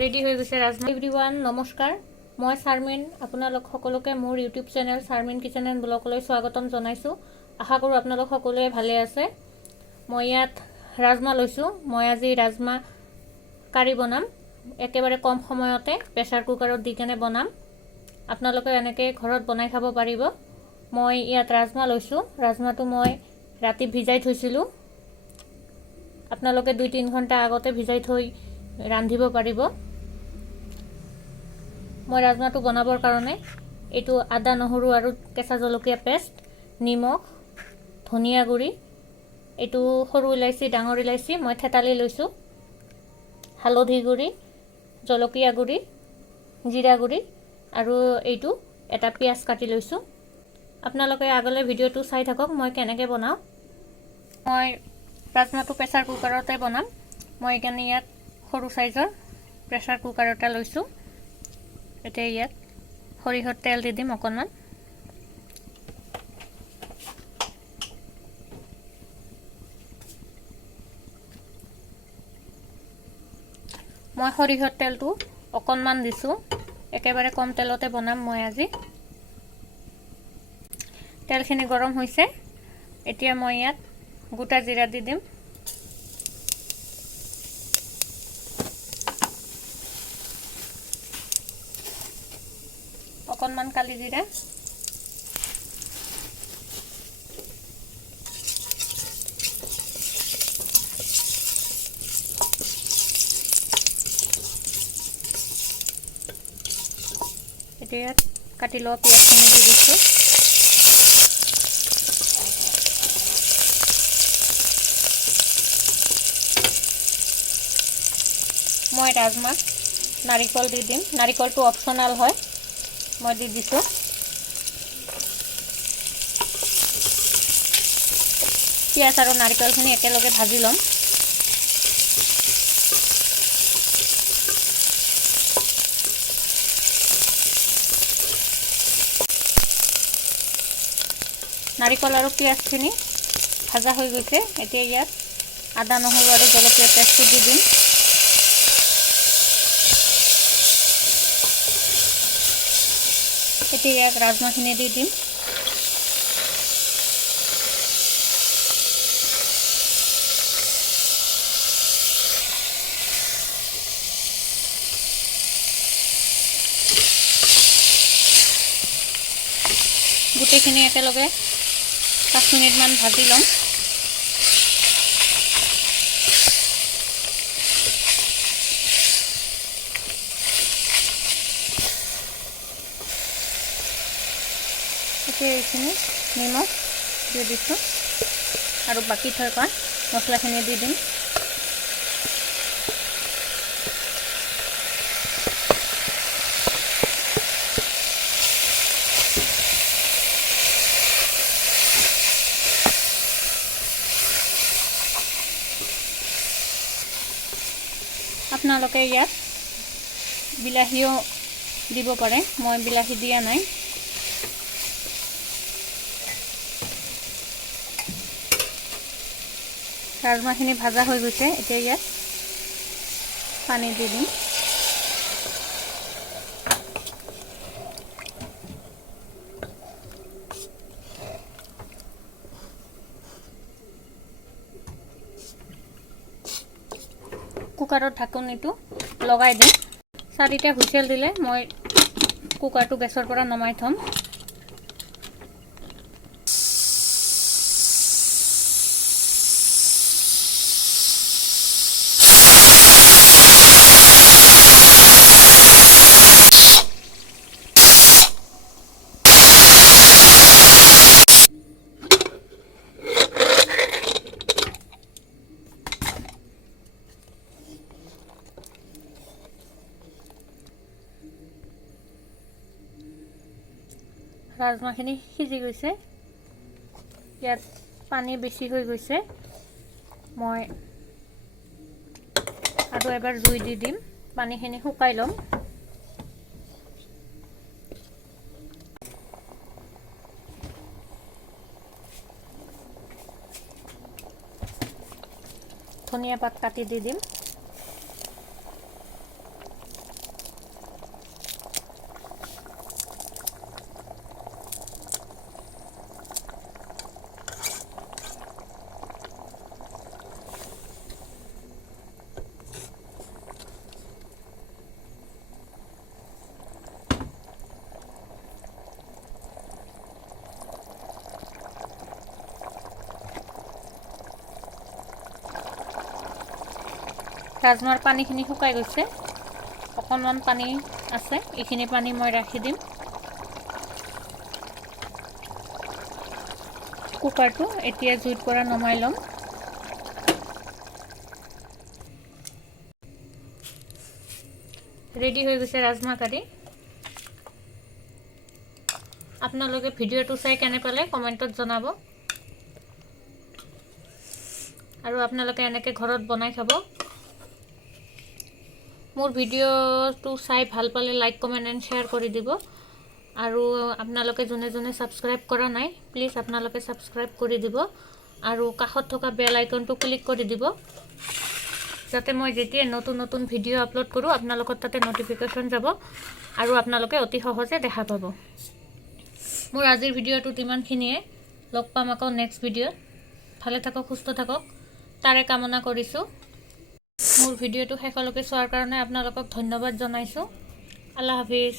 Ready হৈ গৈছে rajma. Everyone নমস্কাৰ, মই শাৰমিন। আপোনালোক সকলোকে মোৰ ইউটিউব চেনেল শাৰমিন কিচেন এণ্ড ব্লগলৈ স্বাগতম জনাইছোঁ। আশা কৰোঁ আপোনালোক সকলোৱে ভালে আছে। মই ইয়াত ৰাজমা লৈছোঁ। মই আজি ৰাজমা কাৰী বনাম। একেবাৰে কম সময়তে প্ৰেছাৰ কুকাৰত দি কেনে বনাম। আপোনালোকে এনেকৈ ঘৰত বনাই খাব পাৰিব। মই ইয়াত ৰাজমা লৈছোঁ। ৰাজমাটো মই ৰাতি ভিজাই থৈছিলোঁ। আপোনালোকে 2-3 ঘণ্টা আগতে ভিজাই থৈ ৰান্ধিব পাৰিব। মই ৰাজমাটো বনাবৰ কাৰণে এইটো আদা নহৰু আৰু কেঁচা জলকীয়া পেষ্ট, নিমখ, ধনিয়া গুড়ি, এইটো সৰু ইলাইচি ডাঙৰ ইলাইচি মই থেতালি লৈছোঁ, হালধি গুড়ি, জলকীয়া গুড়ি, জিৰা গুড়ি আৰু এইটো এটা পিঁয়াজ কাটি লৈছোঁ। আপোনালোকে আগলৈ ভিডিঅ'টো চাই থাকক মই কেনেকৈ বনাওঁ। মই ৰাজমাটো প্ৰেছাৰ কুকাৰতে বনাম। মই এইকাৰণে ইয়াত সৰু সাইজৰ প্ৰেছাৰ কুকাৰ এটা লৈছোঁ। এতিয়া ইয়াত সৰিয়হৰ তেল দি দিম অকণমান। মই সৰিয়হৰ তেলটো অকণমান দিছোঁ। একেবাৰে কম তেলতে বনাম মই আজি। তেলখিনি গৰম হৈছে। এতিয়া মই ইয়াত গোটা জিৰা দি দিম। অকণমান কালি জিৰা, এতিয়া ইয়াত কাটি লোৱা পিঁয়াজখিনি দি দিছোঁ। মই ৰাজমাত নাৰিকল দি দিম। নাৰিকলটো অপশ্যনেল হয়, মই দি দিছোঁ। পিঁয়াজ আৰু নাৰিকলখিনি একেলগে ভাজি ল'ম। নাৰিকল আৰু পিঁয়াজখিনি ভাজা হৈ গৈছে। এতিয়া ইয়াত আদা নহৰু আৰু জলকীয়া পেষ্টটো দি দিম। এতিয়া ইয়াত ৰাজমাখিনি দি দিম। গোটেইখিনি একেলগে 5 মিনিটমান ভাজি ল'ম। এতিয়া এইখিনি নিমখ দি দিছোঁ আৰু বাকী থৈ কৰা মছলাখিনি দি দিম। আপোনালোকে ইয়াত বিলাহীও দিব পাৰে, মই বিলাহী দিয়া নাই। ৰাজমাখিনি ভাজা হৈ গৈছে। এতিয়া ইয়াত পানী দি দিম। কুকাৰৰ ঢাকনিটো লগাই দিম। 4টা হুইচেল দিলে মই কুকাৰটো গেছৰ পৰা নমাই থ'ম। ৰাজমাখিনি সিজি গৈছে। ইয়াত পানী বেছি হৈ গৈছে। মই আৰু এবাৰ জুই দি দিম। পানীখিনি শুকাই ল'ম। ধনিয়া পাত কাটি দি দিম। ৰাজমাৰ পানীখিনি শুকাই গৈছে, অকণমান পানী আছে, এইখিনি পানী মই ৰাখি দিম। কুকাৰটো এতিয়া জুইৰ পৰা নমাই ল'ম। ৰেডি হৈ গৈছে ৰাজমা কাৰী। আপোনালোকে ভিডিঅ'টো চাই কেনে পালে কমেণ্টত জনাব, আৰু আপোনালোকে এনেকৈ ঘৰত বনাই খাব। মোৰ ভিডিঅ'টো চাই ভাল পালে লাইক কমেণ্ট এণ্ড শ্বেয়াৰ কৰি দিব, আৰু আপোনালোকে যোনে যোনে ছাবস্ক্ৰাইব কৰা নাই প্লিজ আপোনালোকে ছাবস্ক্ৰাইব কৰি দিব, আৰু কাষত থকা বেল আইকনটো ক্লিক কৰি দিব, যাতে মই যেতিয়া নতুন নতুন ভিডিঅ' আপলোড কৰোঁ আপোনালোকৰ তাতে নটিফিকেশ্যন যাব আৰু আপোনালোকে অতি সহজে দেখা পাব। মোৰ আজিৰ ভিডিঅ'টোত ইমানখিনিয়ে। লগ পাম আকৌ নেক্সট ভিডিঅ'ত। ভালে থাকক, সুস্থ থাকক তাৰে কামনা কৰিছোঁ। মোৰ ভিডিঅ'টো শেষলৈকে চোৱাৰ কাৰণে আপোনালোকক ধন্যবাদ জনাইছোঁ। আল্লাহ হাফিজ।